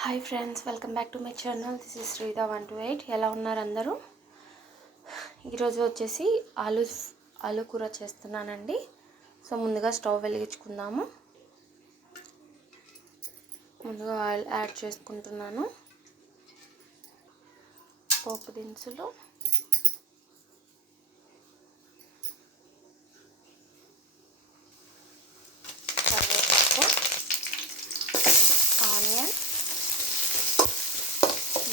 Hi friends, welcome back to my channel. This is Sreeda 128. ఎలా ఉన్నారు అందరూ? ఈరోజు వచ్చేసి ఆలు కూర చేస్తున్నానండి. సో ముందుగా స్టవ్ వెలిగించుకుందాము. ముందుగా ఆయిల్ యాడ్ చేసుకుంటున్నాను. పోపు దినుసులు, కరివేపాకు, ఆనియన్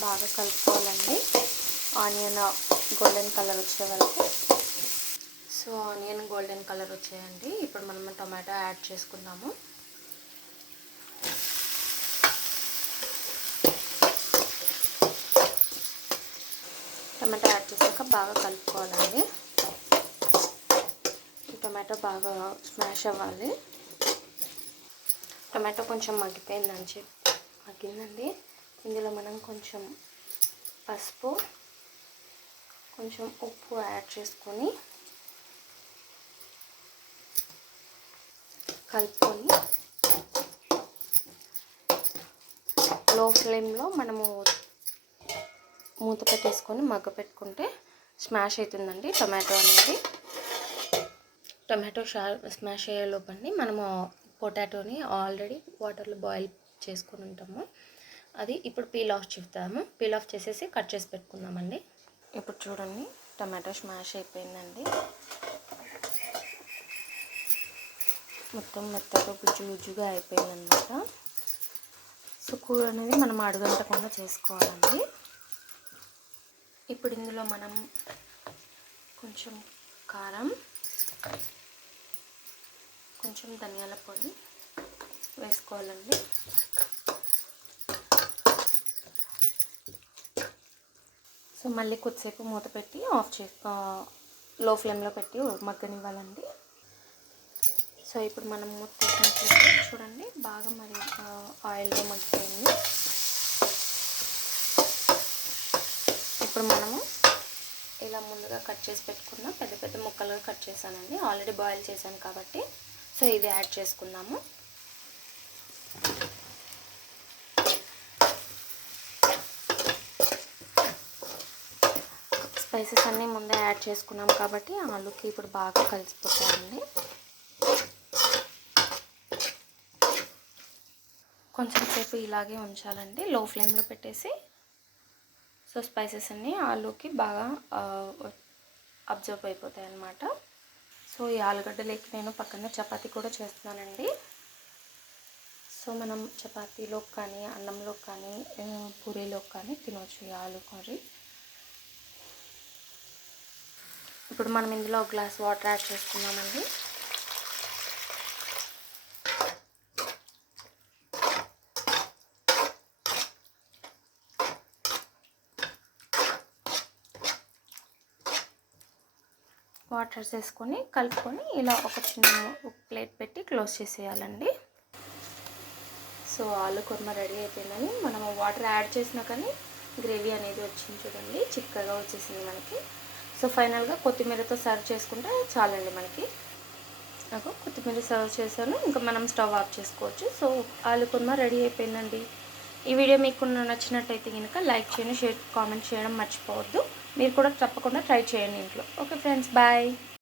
బాగా కలుపుకోవాలండి. ఆనియన్ గోల్డెన్ కలర్ వచ్చే వరకు. సో ఆనియన్ గోల్డెన్ కలర్ వచ్చేయండి. ఇప్పుడు మనం టొమాటో యాడ్ చేసుకుందాము. టమాటో యాడ్ చేసాక బాగా కలుపుకోవాలండి. ఈ టమాటో బాగా స్మాష్ అవ్వాలి. టమాటో కొంచెం మగ్గిందండి. ఇందులో మనం కొంచెం పసుపు, కొంచెం ఉప్పు యాడ్ చేసుకొని కలుపుకొని లో ఫ్లేమ్లో మనము మూత పెట్టేసుకొని పెట్టుకుంటే స్మాష్ అవుతుందండి టమాటో అనేది. టమాటో స్మాష్ అయ్యే లోపండి మనము పొటాటోని ఆల్రెడీ వాటర్లో బాయిల్ చేసుకొని ఉంటాము. అది ఇప్పుడు పీల్ ఆఫ్ చేసేసి కట్ చేసి పెట్టుకుందామండి. ఇప్పుడు చూడండి, టమాటో స్మాష్ అయిపోయిందండి. మొత్తం మెత్తగా గుజ్జుగా అయిపోయిందనమాట. సో కూర అనేది మనం అడుగంటకుండా చేసుకోవాలండి. ఇప్పుడు ఇందులో మనం కొంచెం కారం, కొంచెం ధనియాల పొడి వేసుకోవాలండి. సో మళ్ళీ కొద్దిసేపు మూత పెట్టి లో ఫ్లేమ్లో పెట్టి మగ్గనివ్వాలండి. సో ఇప్పుడు మనం మూత పెట్టినట్లయితే చూడండి, బాగా మరి ఆయిల్లో మగ్గిపోయింది. ఇప్పుడు మనము ఇలా ముందుగా కట్ చేసి పెట్టుకున్న పెద్ద పెద్ద ముక్కలుగా కట్ చేశానండి. ఆల్రెడీ బాయిల్ చేశాను కాబట్టి. సో ఇది యాడ్ చేసుకుందాము. స్పైసెస్ అన్నీ ముందే యాడ్ చేసుకున్నాం కాబట్టి ఆలుకి ఇప్పుడు బాగా కలిసిపోతాయండి. కొంచెం సేపు ఇలాగే ఉంచాలండి, లో ఫ్లేమ్లో పెట్టేసి. సో స్పైసెస్ అన్నీ ఆలుకి బాగా అబ్జర్వ్ అయిపోతాయి అన్నమాట. సో ఈ ఆలుగడ్డలోకి నేను పక్కన చపాతీ కూడా చేస్తున్నానండి. సో మనం చపాతీలోకి కానీ, అన్నంలోకి కానీ, పూరీలోకి కానీ తినవచ్చు ఈ ఆలు కర్రీ. ఇప్పుడు మనం ఇందులో ఒక గ్లాస్ వాటర్ యాడ్ చేసుకున్నామండి. వాటర్ వేసుకొని కలుపుకొని ఇలా ఒక చిన్న ప్లేట్ పెట్టి క్లోజ్ చేసేయాలండి. సో ఆలు కుర్మా రెడీ అయిపోయిందని మనం వాటర్ యాడ్ చేసినా కానీ గ్రేవీ అనేది వచ్చింది చూడండి, చిక్కగా వచ్చేసింది మనకి. సో ఫైనల్గా కొత్తిమీరతో సర్వ్ చేసుకుంటే చాలండి మనకి. నాకు కొత్తిమీర సర్వ్ చేశాను, ఇంకా మనం స్టవ్ ఆఫ్ చేసుకోవచ్చు. సో ఆలు కుర్మా రెడీ అయిపోయిందండి. ఈ వీడియో మీకు నచ్చినట్టయితే కనుక లైక్ చేయండి, కామెంట్ చేయడం మర్చిపోవద్దు. మీరు కూడా తప్పకుండా ట్రై చేయండి ఇంట్లో. Okay friends, bye.